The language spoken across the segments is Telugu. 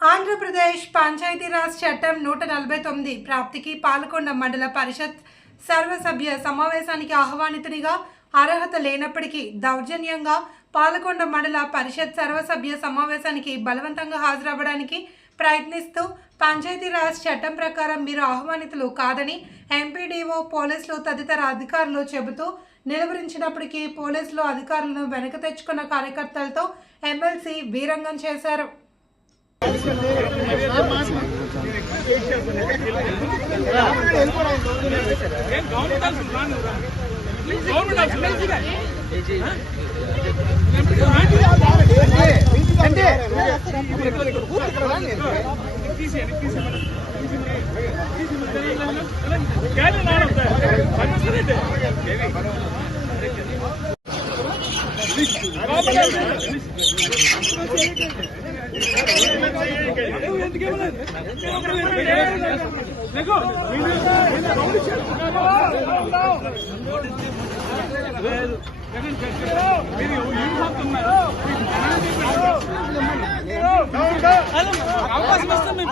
ఆంధ్రప్రదేశ్ పంచాయతీరాజ్ చట్టం 149 ప్రాప్తికి పాలకొండ మండల పరిషత్ సర్వసభ్య సమావేశానికి ఆహ్వానితునిగా అర్హత లేనప్పటికీ దౌర్జన్యంగా పాలకొండ మండల పరిషత్ సర్వసభ్య సమావేశానికి బలవంతంగా హాజరవ్వడానికి ప్రయత్నిస్తూ పంచాయతీరాజ్ చట్టం ప్రకారం మీరు ఆహ్వానితులు కాదని ఎంపీడీఓ పోలీసులు తదితర అధికారులు చెబుతూ నిలువరించినప్పటికీ పోలీసులు అధికారులను వెనక తెచ్చుకున్న కార్యకర్తలతో ఎమ్మెల్సీ వీరంగం చేశారు. అవకాశం వస్తుంది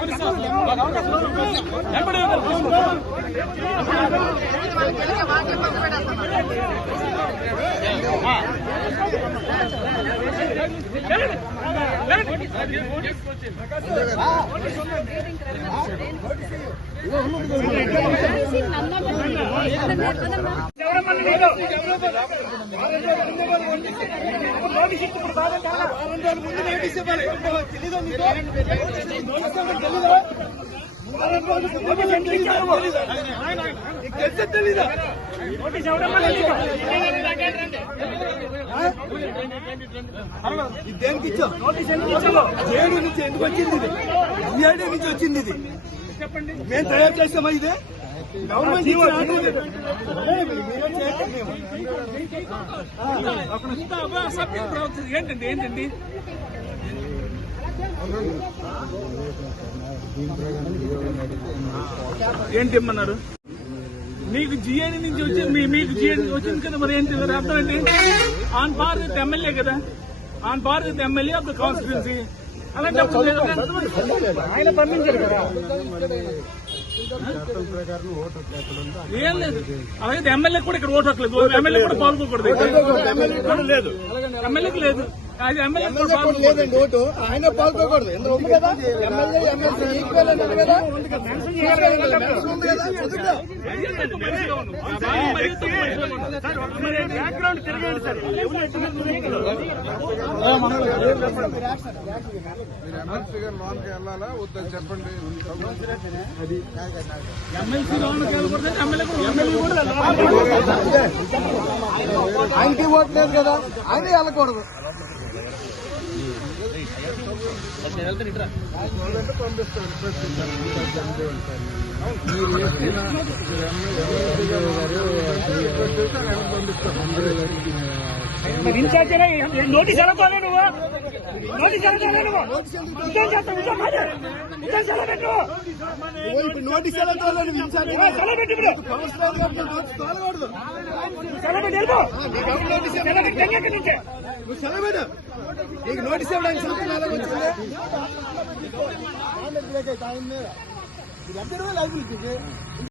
దేనికి ఇచ్చా జేడీ నుంచి ఎందుకు వచ్చింది? ఇది ఈఐడీ నుంచి వచ్చింది. ఇది మేము తయారు చేస్తామా? ఇదే గవర్నమెంట్ ఏంటండి ఏంటి ఇమ్మన్నారు? మీకు జిఐడి నుంచి వచ్చింది, మీకు జిఐడి వచ్చింది కదా, మరి ఏంటి అర్థం ఏంటి? ఆన్ పార్ విత్ ఎమ్మెల్యే కదా, on par with MLA of the constituency. అలాంటప్పుడు ఆయన పంపించారు కదా, ఏం లేదు. అలాగే ఎమ్మెల్యే కూడా ఇక్కడ ఓటు హక్కలేదు, ఎమ్మెల్యే కూడా పాల్గొకూడదు, లేదు ఎమ్మెల్యేకి లేదు, అది ఎమ్మెల్యే లేదండి. ఓటు ఆయన పాల్గొకూడదు. ఎందుకు ఉంది కదా, ఎమ్మెల్యే ఎమ్మెల్సీ ఈక్వల్ అన్నారు కదా. బ్యాక్గ్రౌండ్ తిరగండి సార్. ఎమ్మెల్సీ గారు లోన్కి వెళ్ళాలా వద్దని చెప్పండి. ఎమ్మెల్సీ లోన్కి వెళ్ళకూడదు, ఎమ్మెల్యే కూడా ఆయనకి ఓటు లేదు కదా, ఆయనే వెళ్ళకూడదు. పంపిస్తాను ఇన్ఛార్జ్ నోటీస్ ఎలా పోలే నువ్వు, నోటీస్ ఎలా పోలే నువ్వు, ఉద్యోగం చేస్తావు, ఉద్యోగం పెట్టు, ఇప్పుడు నోటీస్ ఎలా తోలని సెలబెట్టి వెళ్ళిపో, నువ్వు సెలబెట్టు. నీకు నోటీస్ ఇవ్వడానికి సంతకం ఎలా వచ్చింది?